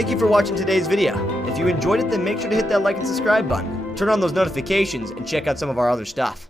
Thank you for watching today's video. If you enjoyed it, then make sure to hit that like and subscribe button. Turn on those notifications and check out some of our other stuff.